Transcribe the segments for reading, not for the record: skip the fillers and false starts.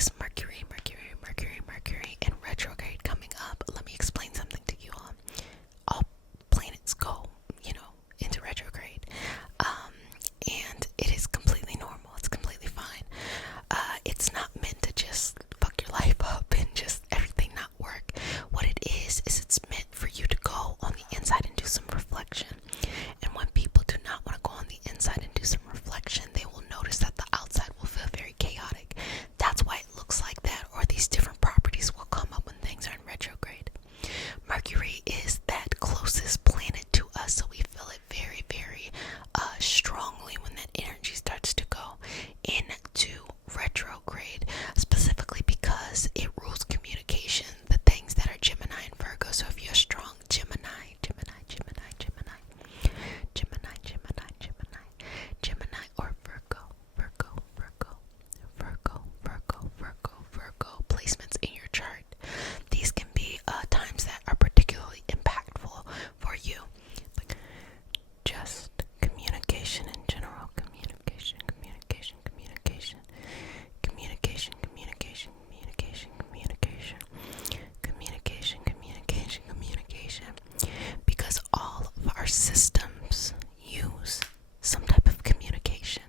this Mercury in retrograde coming up, let me explain something to you all. All planets go, into retrograde. And it is completely normal. It's completely fine. It's not meant to just fuck your life up and just everything not work. What it is it's meant for you to go on the inside and do some reflection. And when people do not want to go on the inside and do some reflection, they will notice that the outside will feel very chaotic. That's why it looks like that, or these different properties will come up when things are in retrograde. Mercury is that closest planet to us, so we feel it very, very strongly when that energy starts to go into retrograde, specifically because it rules communication, the things that are Gemini and Virgo. So if you're strong Gemini, or Virgo placements in your chart, these can be times that are particularly impactful for you. But just communication in general, communication, because all of our systems use some type of communication,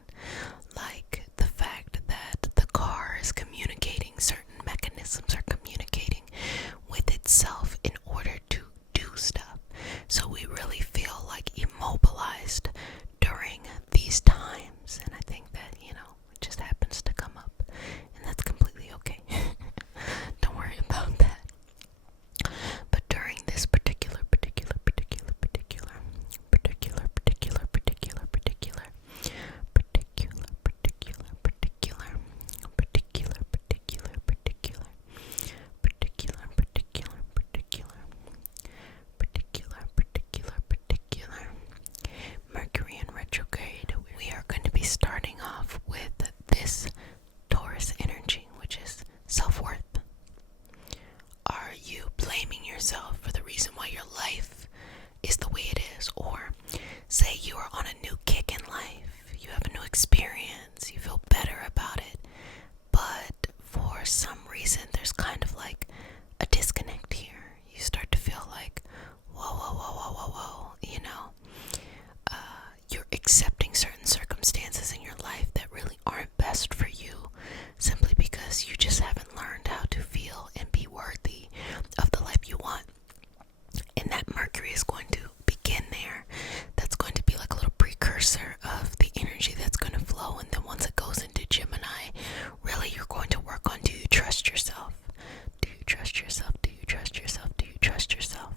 like the fact that the car is communicating, certain mechanisms are communicating with itself in order to do stuff. So we really feel like immobilized during these times, and I think that, it just happens to come up, and that's completely okay. Don't worry about that. But during this particular Mercury in retrograde, we are going to be starting off with this Taurus energy, which is self-worth. Are you blaming yourself for the reason why your life is the way it is? Or say you are on a new kick in life, you have a new experience, you feel better about it, but for some reason there's kind of like a disconnect here. You start to feel like, whoa, you're accepting certain circumstances in your life that really aren't best for you, simply because you just haven't learned how to feel and be worthy of the life you want. And that Mercury is going to begin there. That's going to be like a little precursor of the energy that's going to flow. And then once it goes into Gemini, really you're going to work on, do you trust yourself? Do you trust yourself? Do you trust yourself? Do you trust yourself?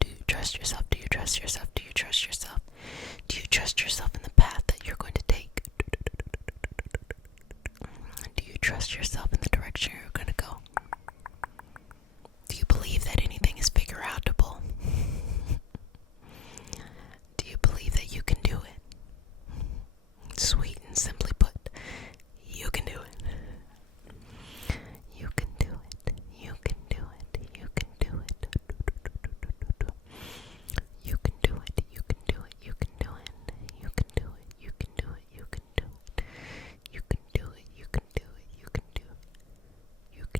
Do you trust yourself? Do you trust yourself? Do you trust yourself? Do you trust yourself in the path that you're going to take? Do you trust yourself in the direction you're going to go? Do you believe that anything is figure outable? Do you believe that you can do it? Sweet and simply put, you can do it. You can do it. You can do it. You can do it. You can do it. You can do it. You can do it. You can do it. You can do it. You can do it. You can do it. You can do it. You can do it. You can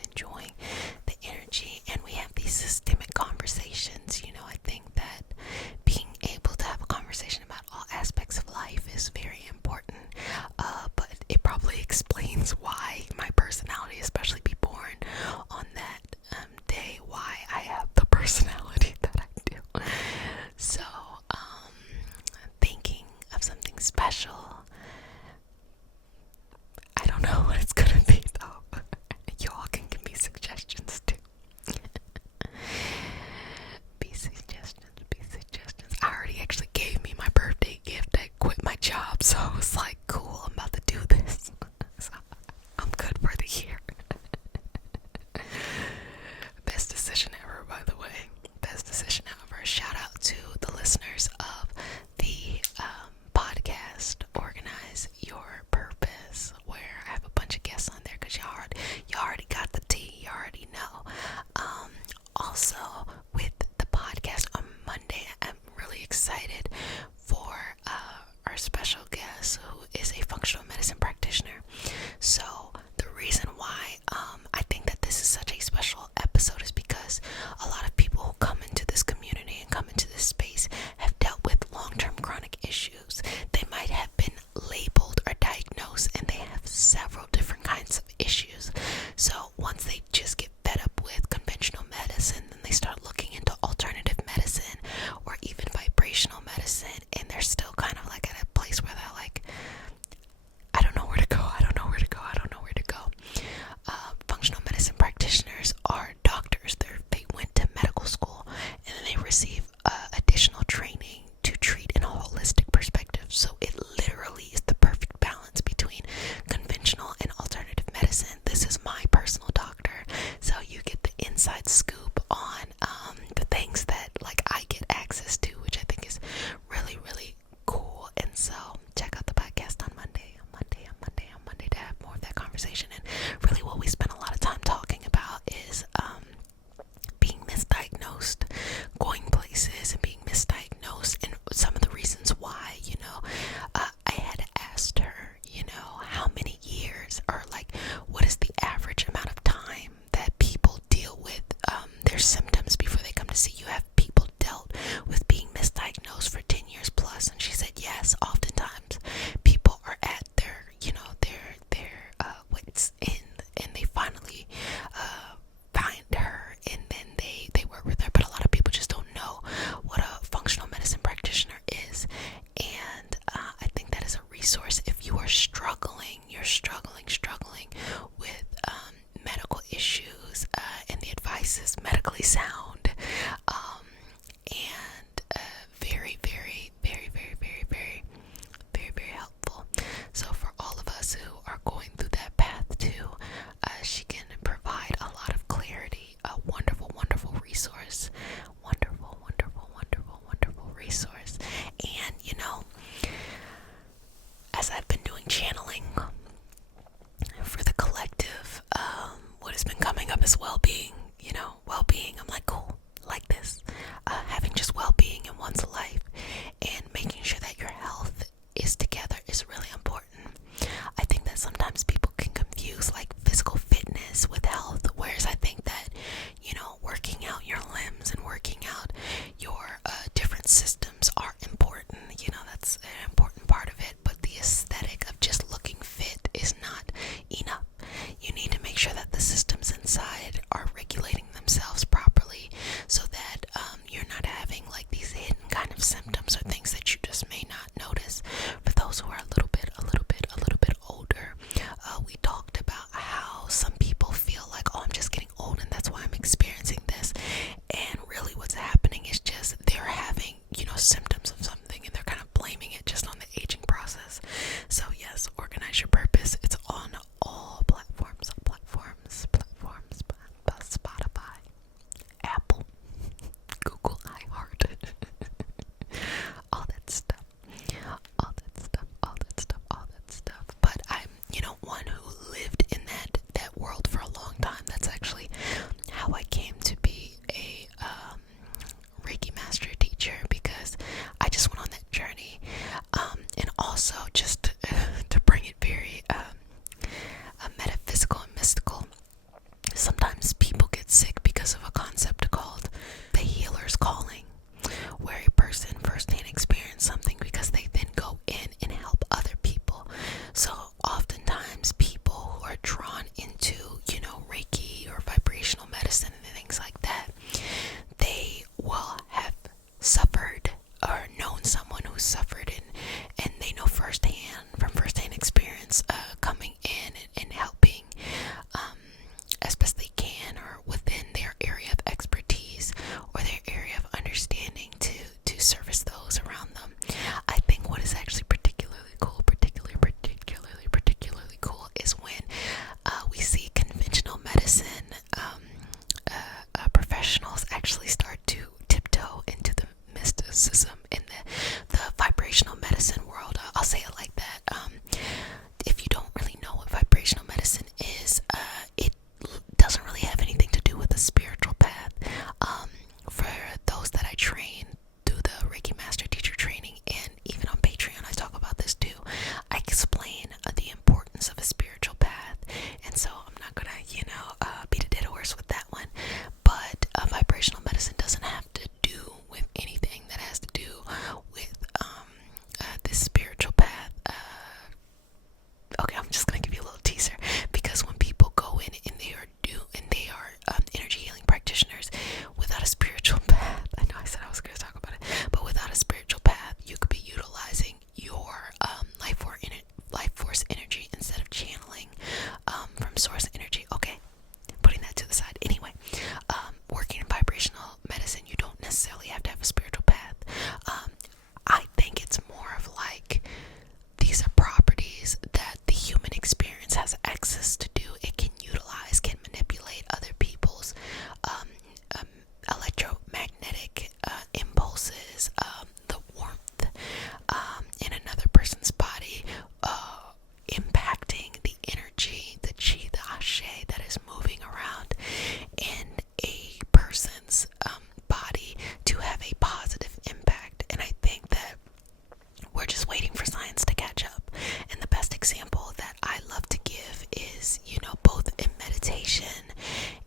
kinds of issues. So once they just get fed up with conventional medicine, then they start looking into alternative medicine or even vibrational medicine, and they're still kind of like at a place where they're like, I don't know where to go, I don't know where to go, I don't know where to go. Functional medicine practitioners are doctors. They went to medical school and then they receive additional training to treat in a holistic perspective. So it literally is the perfect balance between conventional and alternative medicine. This is my personal doctor, so you get the inside scoop on the things that like I get access to, which I think is really, really cool. And so check out the podcast on Monday to have more of that conversation. And really what we spend a lot of time talking about is being misdiagnosed, going places and being misdiagnosed, and some of the reasons why. I had asked her, how many years, or like what is the average amount of time that people deal with their symptoms before they come to see you. Have people dealt with being misdiagnosed for 10 years plus? And she said yes. Oftentimes people are at their wits end, and they finally find her, and then they work with her. But a lot of people just don't know what a functional medicine practitioner is. And I think that is a resource if you are struggling with medical issues, and the advice is medically sound, and very, very, very, very, very, very, very, very helpful. So for all of us who are going through that path too, she can provide a lot of clarity. A wonderful, wonderful resource. Wonderful, wonderful, wonderful, wonderful resource. And as I've been doing channeling for the collective, what has been coming up is well-being. Well-being. I'm like, cool, like this. Having just well-being in one's life and making sure that your health is together is really important. I think that sometimes people can confuse like physical fitness with health, whereas I think that, working out your limbs and working out your different systems are important. That's an important part of it, but the aesthetic of just looking fit is not enough. You need to make sure that the systems inside are regulating themselves properly, so that you're not having like these hidden kind of symptoms or things that you just may not notice. For those who are a little bit older, we talked about how some people feel like, oh, I'm just getting old and that's why I'm experiencing this. And really what's happening is just they're having, symptoms of something, and they're kind of blaming it just on the aging process. So yes, Organize Your Purpose. It's on all platforms, Spotify, Apple, Google, iHeart, all that stuff. But I'm, one who lived in that world for a long time. That's actually how I came to be a Reiki master teacher, because I just went on that journey. And also just to bring it very metaphysical and mystical, sometimes people get sick because of a concept called the healer's calling, where a person firsthand experienced something because they then go in and help other people. So oftentimes people who are drawn into, Reiki or vibrational medicine and things like that, they will have suffered or known someone who suffered, and they know from firsthand experience, coming in and helping as best they can, or within their area of expertise or their area of understanding, to service those around them. I think what is actually particularly cool is when we see conventional medicine from source energy. Okay, putting that to the side. Anyway, working in vibrational medicine, you don't necessarily have to have a spiritual path. I think it's more of like, these are properties that the human experience has access to do. It can utilize, can manipulate other people's electromagnetic impulses, the warmth in another person's body, impacting the energy, the chi, the ashe that is moving around in a person's body to have a positive impact. And I think that we're just waiting for science to catch up. And the best example that I love to give is, both in meditation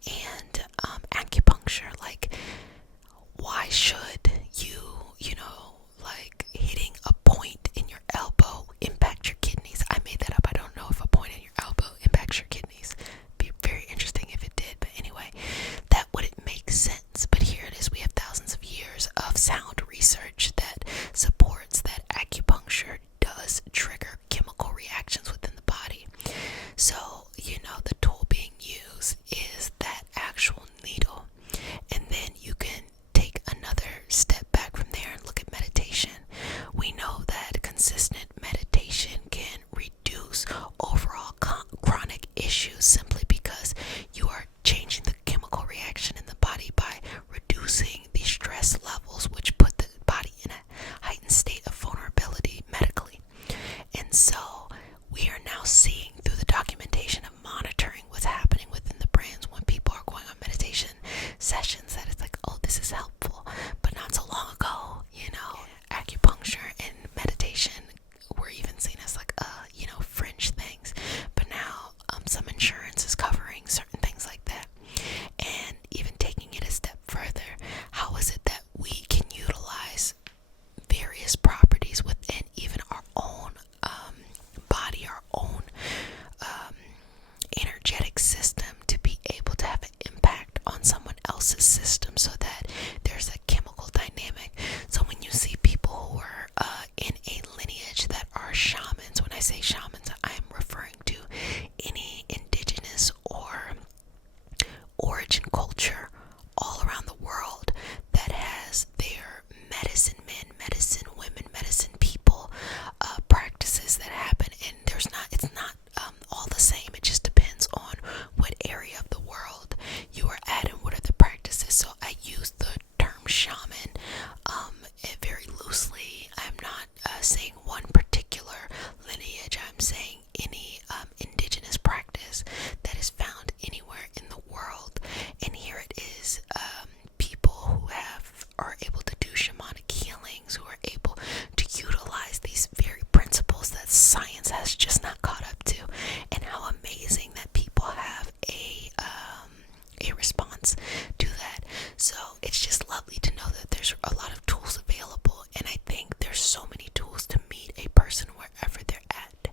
and acupuncture. Like, why should like hitting a point in your elbow impact your kidneys? I made that up. I don't know if a point in your elbow impacts your kidneys. Be very interesting if it did. But anyway, that wouldn't make sense. But here it is. We have thousands of years of sound research that supports that acupuncture does trigger chemical reactions within the body. So, the tool being used is that actual needle. And then you can take another step back from there and look at meditation. We know that consistent meditation can reduce overall chronic issues simply because you are changing the chemical reaction in the body by reducing the stress levels, which put the body in a heightened state of vulnerability medically. And so we are now seeing through the documentation of monitoring what's happening within the brains when people are going on meditation sessions that it's like, oh, this is helpful. But not so long ago, acupuncture and meditation were even seen as like, fringe things. But now some insurance is covering certain things like that. And even taking it a step further, how is it that we can utilize various properties within even our own body, our own energetic system to be able to have an impact on someone else's system, so that there's a chemical dynamic. So when you see people who are in a lineage that are shamans, when I say shamans, I'm referring to any indigenous or origin culture all around the world that has their medicine men, medicine women, medicine people practices that happen. And it's not all the same. It just depends on what area of the world you are at and what are the practices. So I use the term shaman very loosely. I'm not saying one particular lineage. I'm saying any indigenous practice that is found anywhere in the world. And here it is, people who are able to do shamanic healings, who are able to utilize these very principles that science has just not caught up to. And how amazing that people have a response to that. So it's just lovely to know that there's a lot of tools available, and I think there's so many tools to meet a person wherever they're at.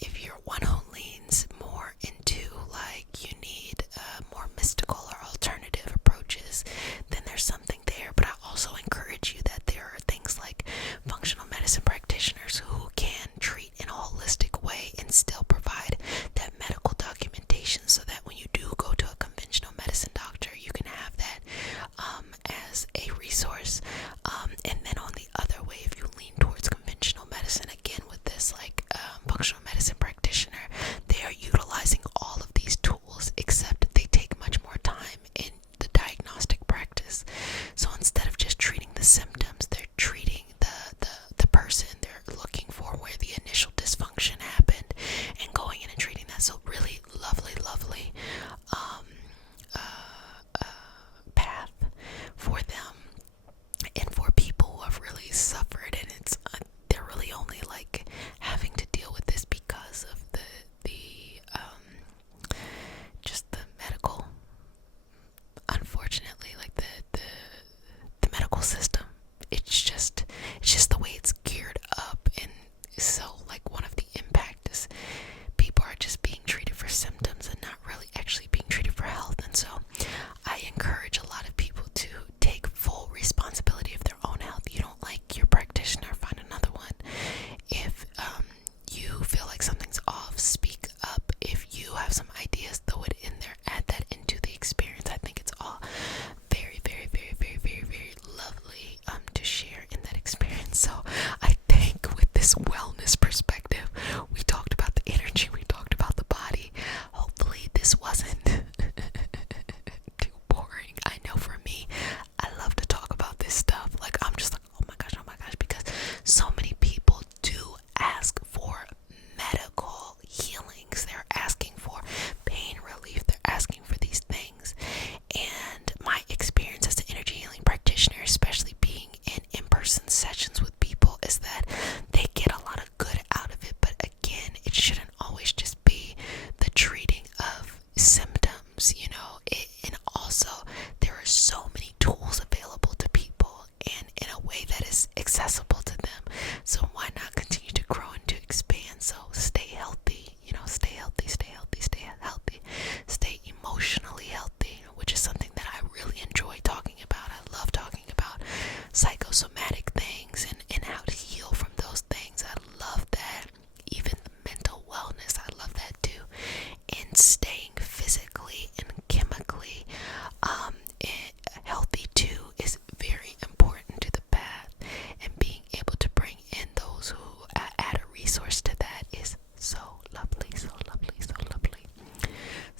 If you're one who leans more into like you need more mystical or alternative approaches, then there's something there. But I also encourage you that there are things like functional medicine practitioners who can treat in a holistic way and still provide that medical documentation, so that when you do go to a conventional medicine doctor, you can have that as a resource. And then on the other way, if you lean towards conventional medicine, again with this like functional medicine practitioner, they are utilizing all of these tools, except they take much more time in the diagnostic practice. So instead of just treating the symptoms, they're treating the person. They're looking for where the initial dysfunction happened and going in and treating that. So really lovely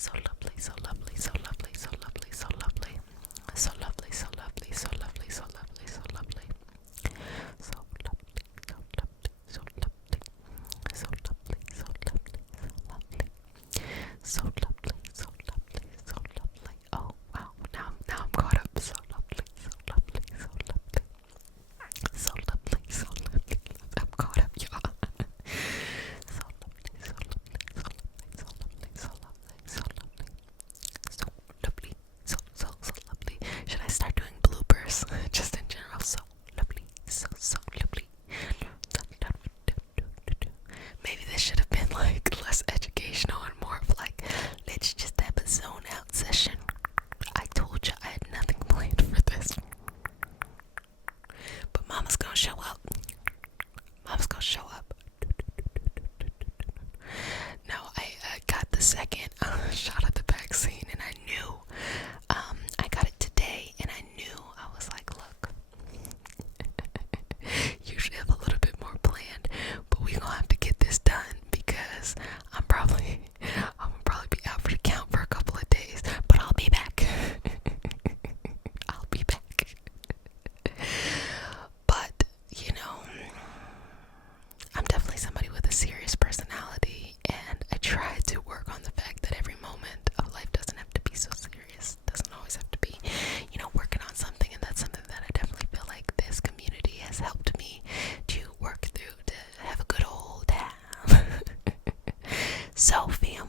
So lovely, so lovely, so lovely, so lovely, so lovely. So lovely, so lovely, so lovely, so lovely, so lovely. So lovely, so lovely, so lovely. So lovely, so lovely, so lovely. So lovely, so lovely, so lovely. Oh wow, now I'm caught up. So lovely, so lovely, so lovely. So lovely, so lovely. I'm caught up, y'all. So lovely, so lovely, so lovely, so lovely, so lovely, so lovely. So lovely, so lovely. Should I start doing bloopers? Just in general, so lovely, so lovely. Maybe this should have been like less educational and more of like, let's just have a zone out session. I told you I had nothing planned for this. But mama's gonna show up. Mama's gonna show up. No, I got the second shot of the vaccine, and I knew I got it today, and I knew, I was like, look, usually have a little bit more planned, but we gonna have to get this done because I'm probably be out for the count for a couple of days, but I'll be back. I'll be back. But I'm definitely somebody with a serious personality, and I try to work on the fact that every moment of life doesn't have to be so serious. Doesn't always have to be, working on something, and that's something that I definitely feel like this community has helped me to work through, to have a good old time. So family,